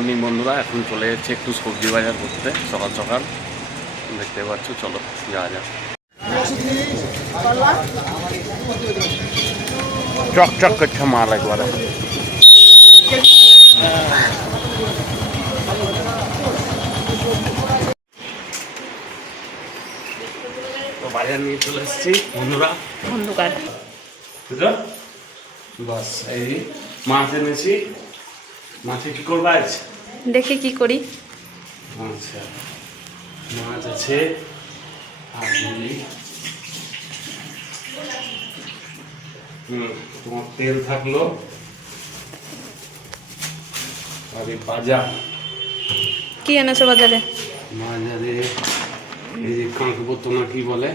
Morning বন্ধুরা, এখন চলে যাচ্ছে একটু সবজি বাজার করতে সকাল সকাল। দেখতে পাচ্ছ, চলো যাওয়া যাক। চকচক করছে মাল একবারে। তো বাজার নিয়ে চলে এসেছি বন্ধুরা, অন্ধকার বুঝলো? বাস এই মাছ এনেছি। মাছে কি করবো আজ দেখে কি করি। আচ্ছা, মাছ আছে আর বলি তোমার তেল থাকলো আর এই বাজার। কি এনেছো বাজারে? বাজারে এই যে কাঁকবো, তোমার কি বলে,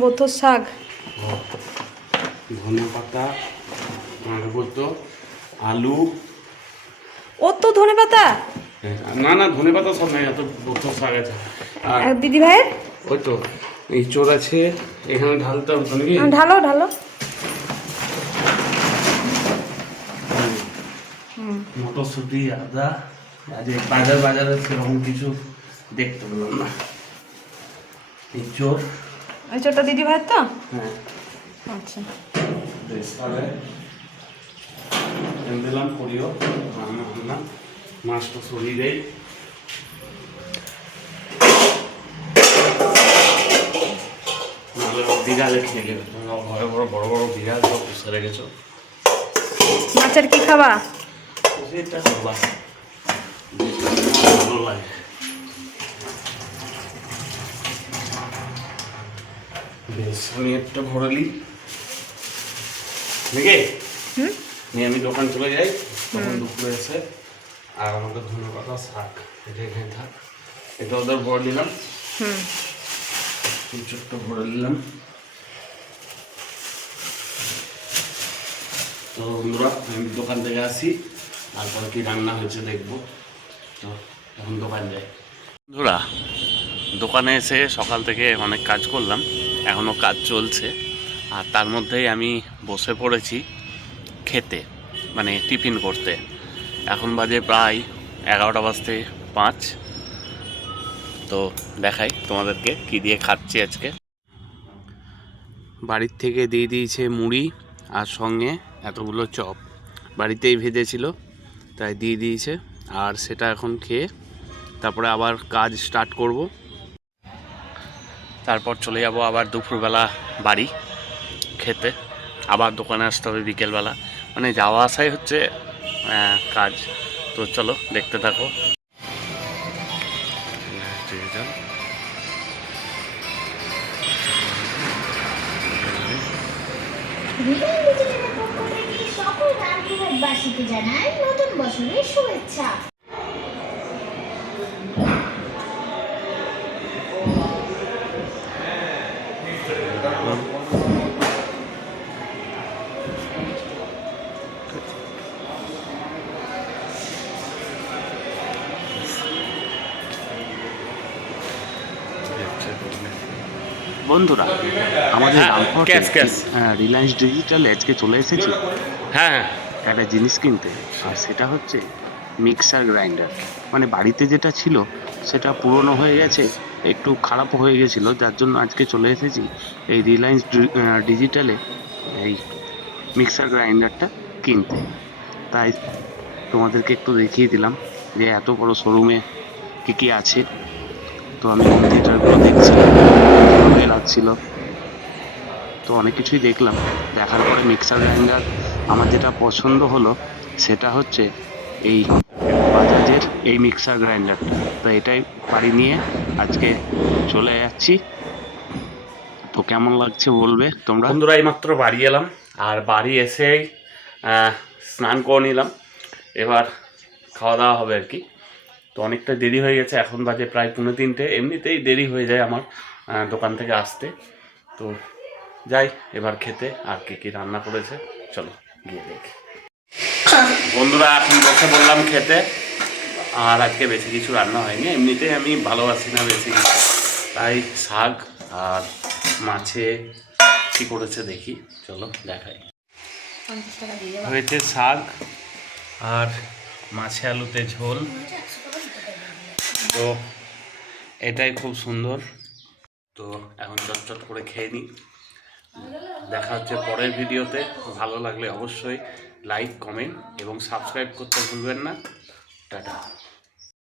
বথুর শাক, ধনে পাতা, কাঁকবো, আলু। ও তো ধনে পাতা। না না, ধনে পাতা সব নেই, এত বছর শাক আছে। আর দিদি ভাইয়ের ওই তো এই চোর আছে, এখানে ঢালতে হবে নাকি? ঢালো ঢালো। মটরশুঁটি, আদা। আজ বাজারে সেরকম কিছু দেখতে পেলাম না। এই চোর, এই চোরটা দিদি ভাইয়ের তো। হ্যাঁ আচ্ছা, বেশ তাহলে দিলাম করিও রান্না বান্না। মাছটা সরিয়ে দেয়, নাহলে বিড়ালে খেয়ে গেবে। তোমরা ঘরে বড় বড় বড় বিড়াল সব পুষে রেখেছো। মাছের কি খাবা? সেটা ভালো লাগে। বেশ, আমি একটা ভরলি নাকি নিয়ে আমি দোকান চলে যাই, তখন দুপুরে এসে। আর আমাদের ধনে পাতা শাক এটা এখানে থাক, এটা ওদের ভরে নিলাম। ছোট্ট ভরে নিলাম। তো বন্ধুরা, আমি দোকান থেকে আসি, তারপরে কি রান্না হয়েছে দেখবো। তো এখন দোকান যাই বন্ধুরা। দোকানে এসে সকাল থেকে অনেক কাজ করলাম, এখনও কাজ চলছে। আর তার মধ্যেই আমি বসে পড়েছি খেতে, মানে টিফিন করতে। এখন বাজে প্রায় 11:05। তো দেখাই তোমাদেরকে কি দিয়ে খাচ্ছি আজকে। বাড়ির থেকে দিয়ে দিয়েছে মুড়ি, আর সঙ্গে এতগুলো চপ। বাড়িতেই ভেজেছিল, তাই দিয়ে দিয়েছে। আর সেটা এখন খেয়ে তারপরে আবার কাজ স্টার্ট করব। তারপর চলে যাব আবার দুপুরবেলা বাড়ি খেতে। আবার দোকানে আসতে হবে বিকেলবেলা, মানে যাওয়া আসাই হচ্ছে কাজ। তো চলো দেখতে থাকো। সকল রামপুরহাটবাসীকে জানাই নতুন বছরের শুভেচ্ছা। বন্ধুরা, আমাদের রামপুরহাটে রিলায়েন্স ডিজিটালে আজকে চলে এসেছি হ্যাঁ একটা জিনিস কিনতে। আর সেটা হচ্ছে মিক্সার গ্রাইন্ডার। মানে বাড়িতে যেটা ছিল সেটা পুরনো হয়ে গেছে, একটু খারাপ হয়ে গেছিলো, যার জন্য আজকে চলে এসেছি এই রিলায়েন্স ডিজিটালে এই মিক্সার গ্রাইন্ডারটা কিনতে। তাই তোমাদেরকে একটু দেখিয়ে দিলাম যে এত বড় শোরুমে কী কী আছে। তো আমি হোম থিয়েটারগুলো দেখছি, লাগছিল, তো অনেক কিছুই দেখলাম। দেখার পরে মিক্সার গ্রাইন্ডার আমার যেটা পছন্দ হলো সেটা হচ্ছে এই বাজাজের এই মিক্সার গ্রাইন্ডারটা। তো এটাই বাড়ি নিয়ে আজকে চলে যাচ্ছি। তো কেমন লাগছে বলবে তোমরা। বন্ধুরা, এইমাত্র বাড়ি এলাম, আর বাড়ি এসেই স্নান করে নিলাম। এবার খাওয়া দাওয়া হবে আর কি। তো অনেকটা দেরি হয়ে গেছে, এখন বাজে প্রায় 2:45। এমনিতেই দেরি হয়ে যায় আমার দোকান থেকে আসতে। তো যাই এবার খেতে, আর কি কি রান্না করেছে চলো গিয়ে দেখি। বন্ধুরা, এখন বসে বললাম খেতে। আর আজকে বেশি কিছু রান্না হয়নি, এমনিতেই আমি ভালোবাসি না বেশি কিছু, তাই শাক আর মাছে কি করেছে দেখি, চলো দেখাই। হয়েছে শাক আর মাছে আলুতে ঝোল। তো এটাই খুব সুন্দর। তো এখন চটচট করে খেয়ে নিই। দেখা হচ্ছে পরের ভিডিওতে। ভালো লাগলে অবশ্যই লাইক, কমেন্ট এবং সাবস্ক্রাইব করতে ভুলবেন না। টাটা।